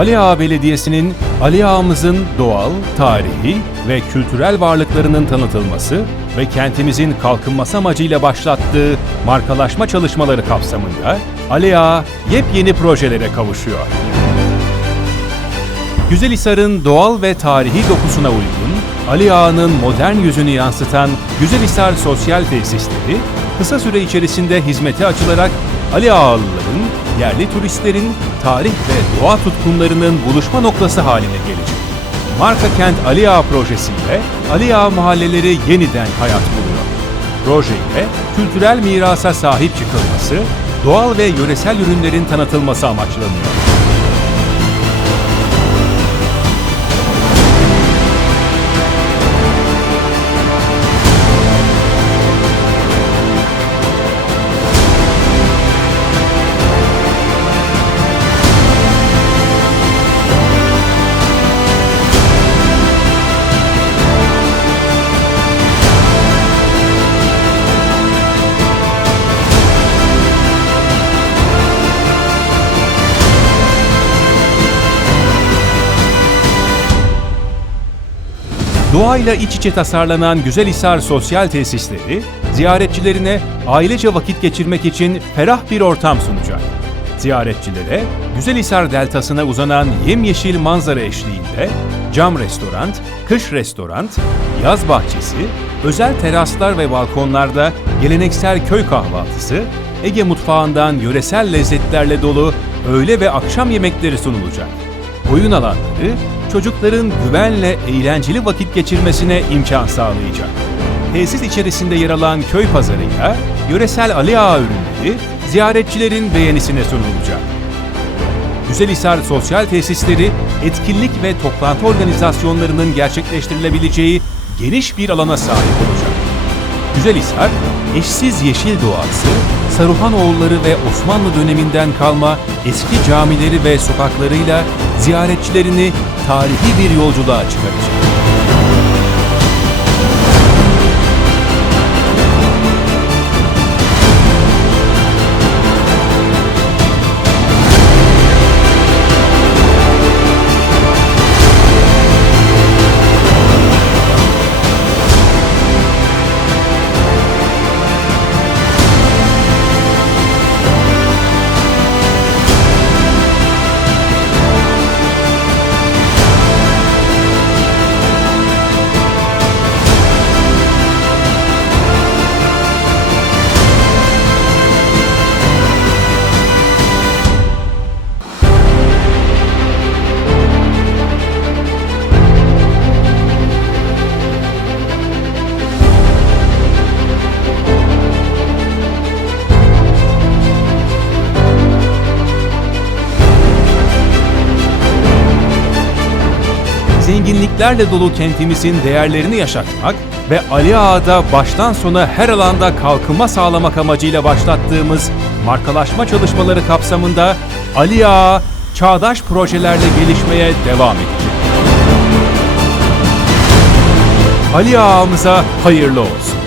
Ali Ağa Belediyesi'nin Ali Ağa'mızın doğal, tarihi ve kültürel varlıklarının tanıtılması ve kentimizin kalkınması amacıyla başlattığı markalaşma çalışmaları kapsamında Ali Ağa yepyeni projelere kavuşuyor. Güzelhisar'ın doğal ve tarihi dokusuna uygun, Ali Ağa'nın modern yüzünü yansıtan Güzelhisar Sosyal Tesisleri, kısa süre içerisinde hizmete açılarak Ali Ağalıların, yerli turistlerin, tarih ve doğa tutkunlarının buluşma noktası haline gelecek. Marka Kent Ali Ağa projesiyle Ali Ağa mahalleleri yeniden hayat buluyor. Proje ile kültürel mirasa sahip çıkılması, doğal ve yöresel ürünlerin tanıtılması amaçlanıyor. Doğayla iç içe tasarlanan Güzelhisar Sosyal Tesisleri, ziyaretçilerine ailece vakit geçirmek için ferah bir ortam sunacak. Ziyaretçilere Güzelhisar Deltası'na uzanan yemyeşil manzara eşliğinde cam restoran, kış restoran, yaz bahçesi, özel teraslar ve balkonlarda geleneksel köy kahvaltısı, Ege mutfağından yöresel lezzetlerle dolu öğle ve akşam yemekleri sunulacak oyun alanları çocukların güvenle eğlenceli vakit geçirmesine imkan sağlayacak. Tesis içerisinde yer alan köy pazarıyla yöresel Ali Ağa ürünleri ziyaretçilerin beğenisine sunulacak. Güzelhisar Sosyal Tesisleri etkinlik ve toplantı organizasyonlarının gerçekleştirilebileceği geniş bir alana sahip olacak. Güzelhisar, eşsiz yeşil doğası, Saruhanoğulları ve Osmanlı döneminden kalma eski camileri ve sokaklarıyla ziyaretçilerini tarihi bir yolculuğa çıkaracak. Zenginliklerle dolu kentimizin değerlerini yaşatmak ve Ali Ağa'da baştan sona her alanda kalkınma sağlamak amacıyla başlattığımız markalaşma çalışmaları kapsamında Ali Ağa çağdaş projelerle gelişmeye devam edecek. Ali Ağa'mıza hayırlı olsun.